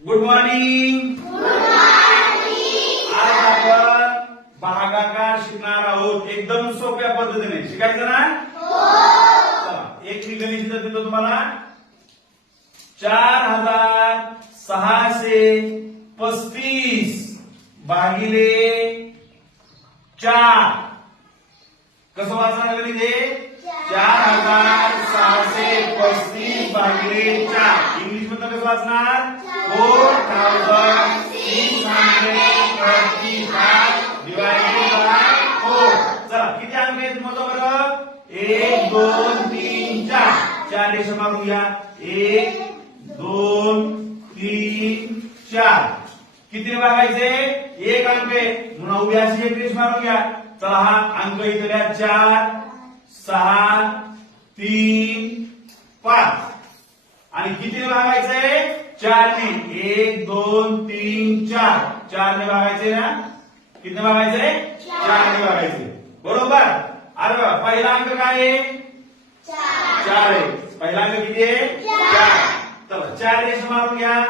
Good morning आज आपण भागाकार शिकणार आहोत एकदम सोप्या पद्धतीने. शिकायचं ना? एक मी गणित देतो तुम्हाला. चार हजार सहाशे पस्तीस भागिले चार. कसं वाचणार गणित हे चार हजार सहाशे पस्तीस भागिले चार. इंग्लिशमध्ये कसं वाचणार? किती एक दोन तीन चार. चार रेषा मारून घ्या एक दोन तीन चार. किती बघायचे एक अंक म्हणून उभी अशी एक रेष घ्या चला हा अंक इथल्या चार सहा तीन पाच. आणि किती मागायचे चारने एक दोन तीन चार. चारने भागायचे ना? कितीने भागायचंय चारने भागायचे. बरोबर? अरे वा, पहिला अंक काय आहे? चार. आहे. पहिला अंक किती आहे? चार. चला चार रेष मारून घ्या.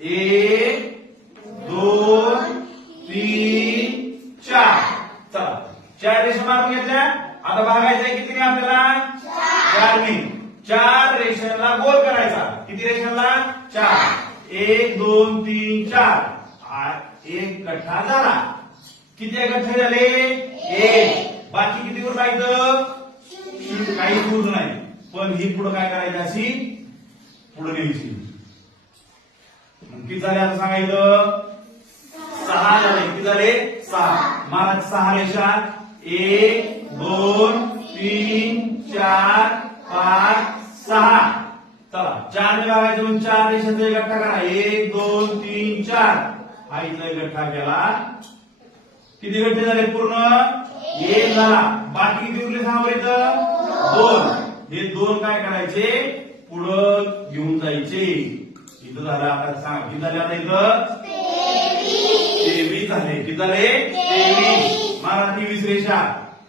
एक दोन तीन चार चला चार रेषा मारून घेतल्या आता भागायचंय कितीने आपल्याला चारने चार रेषांना गोल करायचा किती रेषांना चार एक दोन तीन चार आ- एक गठ्ठा किती गठ्ठे झाले? एक. बाकी किती वर राहिलं काही काहीच उरलं नाही. पण ही पुढे काय करायची अशी? पुढे न्यायची किती झाले आता सांगायचं सहा झाले. किती झाले? सहा. मला सहा रेषा एक दोन तीन चार पाच सहा. चला. चार ने दोन म्हणून चार रेषांचा एक गठ्ठा करा. एक दोन तीन चार. हा इथला गठ्ठा केला. किती गठ्ठे झाले पूर्ण? एक झाला बाकी किती उरले सांगा इथं? दोन. हे दोन काय करायचे? पुढं घेऊन जायचे. इथं झालं आता सांग. किती झाले आता इथं? तेवीस. झाले. किती झाले? तेवीस. मराठी वीस रेषा.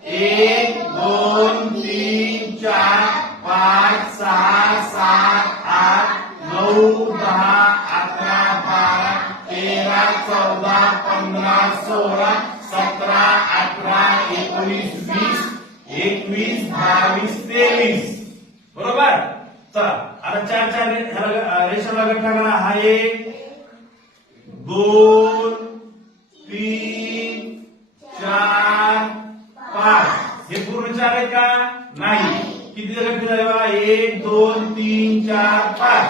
एक दोन तीन चार पाच सहा सात आठ नऊ दहा चौदा पंधरा सोळा सतरा अठरा एकोणीस वीस एकवीस बावीस तेवीस. बरोबर? चला आता चार चार रेषाला गठ्ठा करा हा एक दोन तीन चार पाच. हे पूर्ण चार आहे का? नाही. किती गठ्ठे झाले बघा? एक दोन तीन चार पाच.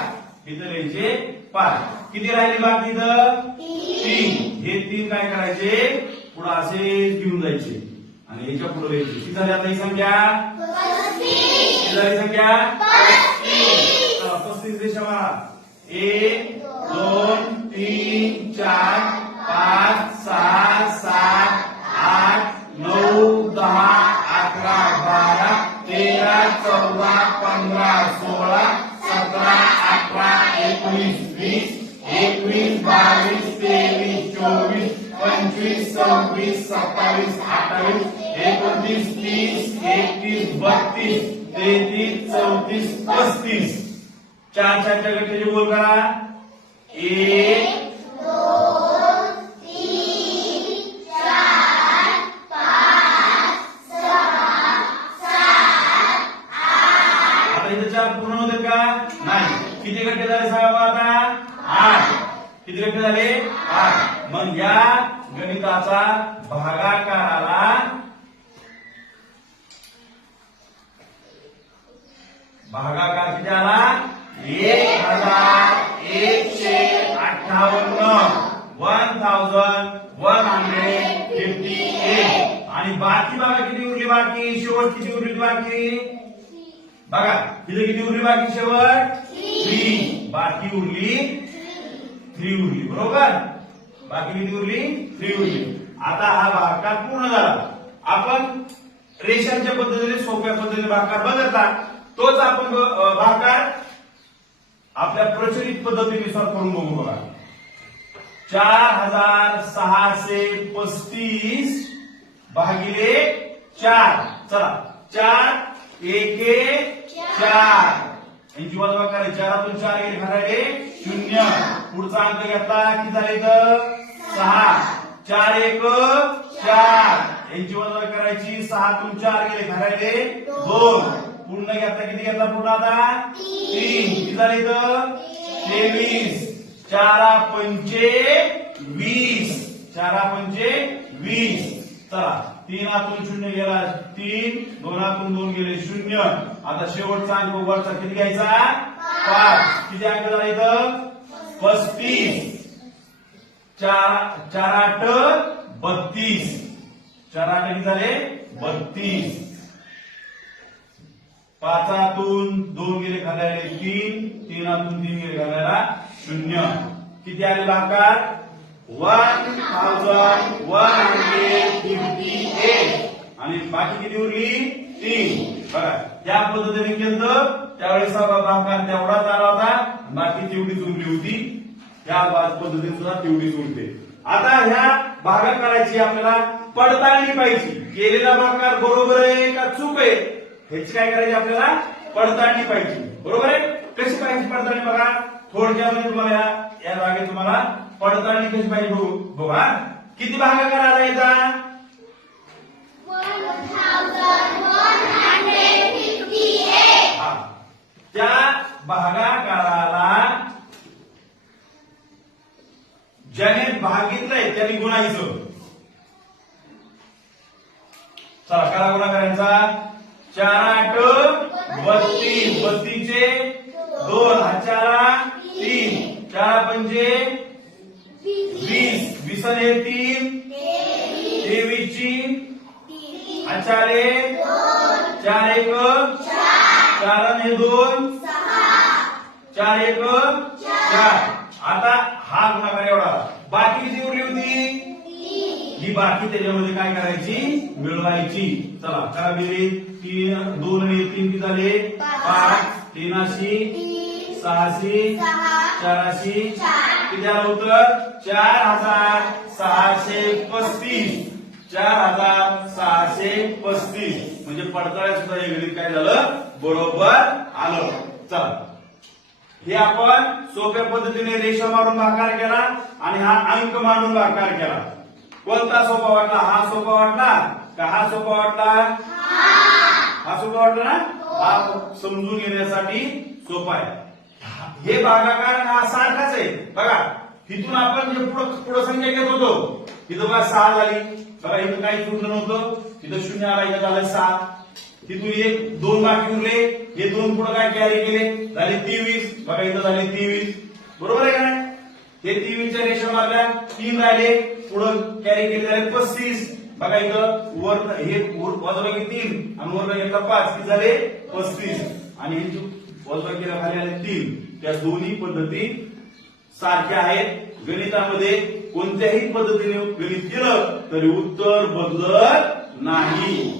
किती लिहायचे पाच. किती राहिले बाकी इथं? तीन. हे तीन काय करायचे? पुढे असे घेऊन जायचे. आणि याच्यापुढे लिहायचे. किती झाली आता ही संख्या? किती झाली संख्या? चला, पस्तीस रेषा मारा एक दोन तीन चार पाच सहा सात आठ नऊ दहा अकरा बारा तेरा चौदा पंधरा सोळा सतरा अठरा एकोणीस वीस एकवीस बावीस तेवीस चोवीस पंचवीस सव्वीस सत्तावीस अठ्ठावीस एकोणतीस तीस एकतीस बत्तीस तेहतीस चौतीस पस्तीस. चार चारच्या गठ्ठ्याचे बोल करा एक आता पूर्ण होते का? नाही. किती गठ्ठे झाले सहा बघा आता? किती गठ्ठे झाले? आठ. मग या गणिताचा भागाकाराला भागाकार किती आला? एक हजार एकशे अठ्ठावन्न. One thousand one hundred fifty eight आणि बाकी बघा किती उरली बाकी? शेवट किती उरली बाकी? बघा तिथे किती उरली बाकी शेवट? बाकी उरली थ्री उरली बरोबर? बाकी किती उरली थ्री उरली आता हा भागाकार पूर्ण झाला. आपण रेषांच्या पद्धतीने सोप्या पद्धतीने भागाकार बदलता तोच आपण ब- भागाकार आपल्या प्रचलित पद्धतीनुसार करून बघू बघा. चार हजार सहाशे पस्तीस भागिले चार. चला. चार एके चार. यांची वजा करायची चारातून चार गेले घराडे शून्य. पुढचा अंक घेतला. किती झाले इथं? सहा. चार एक. चार. यांची वजा करायची. सहातून चार गेले. घरायले दोन. पूर्ण घेतला. किती घेतला पूर्ण आता? तीन. किती झाले इथं? तेवीस. चारा पंचे वीस. चारा पंचे वीस. चला. तीनातून शून्य गेला. तीन. दोनातून दोन गेले. शून्य. आता शेवटचा आणि वरचा किती घ्यायचा? पाच. किती अंक झाला इथं? पस्तीस. चार चार आठ बत्तीस. चार आठ किती झाले? बत्तीस. पाचातून दोन गेले घालायला तीन तीनातून तीन गेले घालायला शून्य. किती आले आकार one thousand one hundred fifty eight आणि बाकी किती उरली? तीन बघा त्या पद्धतीने केलं त्यावेळेस आकार तेवढाच आला होता माती बाकी तेवढीच उरली होती. त्या पद्धतीने सुद्धा तेवढीच उरते आता ह्या भागाकाराची आपल्याला पडताळणी पाहिजे. केलेला भागाकार बरोबर आहे का चूक आहे? ह्याची काय करायची आपल्याला? पडताळणी पाहिजे. बरोबर आहे? कशी पाहिजे पडताळणी बघा? थोडक्यामध्ये तुम्हाला या- जागे तुम्हाला पडताळणी कशी पाहिजे बघू. बघा किती भागाकार आला याचा त्या भागाकाराला ज्याने भागितलंय त्याने गुणायचं चला करा गुणा करायचा. चार आठ बत्तीस. बत्तीचे दोन हजारा तीन. चार पंचे वीस. वीस आणि तीन. तेवीसची हा चारे चार हे दोन? चार एक? चार. आता हा गुणाकार एवढा. बाकी किती उरली होती? ही बाकी त्याच्यामध्ये काय करायची? मिळवायची. चला करा बेरीज तीन दोन आणि तीन किती झाले? पाच. तीनाशी सहाशे. चाराशे. किती आलं होतं चार हजार सहाशे पस्तीस. चार हजार सहाशे पस्तीस. म्हणजे पडताळ्यात सुद्धा गणित काय झालं? बरोबर? आलं. चला. हे आपण सोप्या पद्धतीने रेषा मारून भाकार केला आणि हा अंक मांडून भाकार केला. कोणता सोपा वाटला? हा सोपा वाटला? का हा सोपा वाटला? हा सोपा वाटला ना? हा समजून घेण्यासाठी सोपा आहे. हे भागाकार हा सारखाच आहे. बघा तिथून आपण जे पुढं पुढं संख्या घेत होतो तिथं बघा सहा झाली. बघा इथं काही चुकलं नव्हतं. तिथं शून्य आला इथं झालं सहा तिथून एक दोन बाकी उरले हे दोन पुढे काय कॅरी केले? झाले तेवीस. बघा इथं झाले तेवीस. बरोबर आहे का हे तेवीसच्या रेषा मारल्या तीन राहिले पुढं कॅरी केले झाले पस्तीस. बघा इथं वर हे वजबाकी तीन? आणि वर घेतला पाच. किती झाले? पस्तीस. आणि हे जो वजबाकीला खाली आले तीन. त्या दोन्ही पद्धती सारख्या आहेत. गणितामध्ये कोणत्याही पद्धतीने गणित केलं तरी उत्तर बदलत नाही.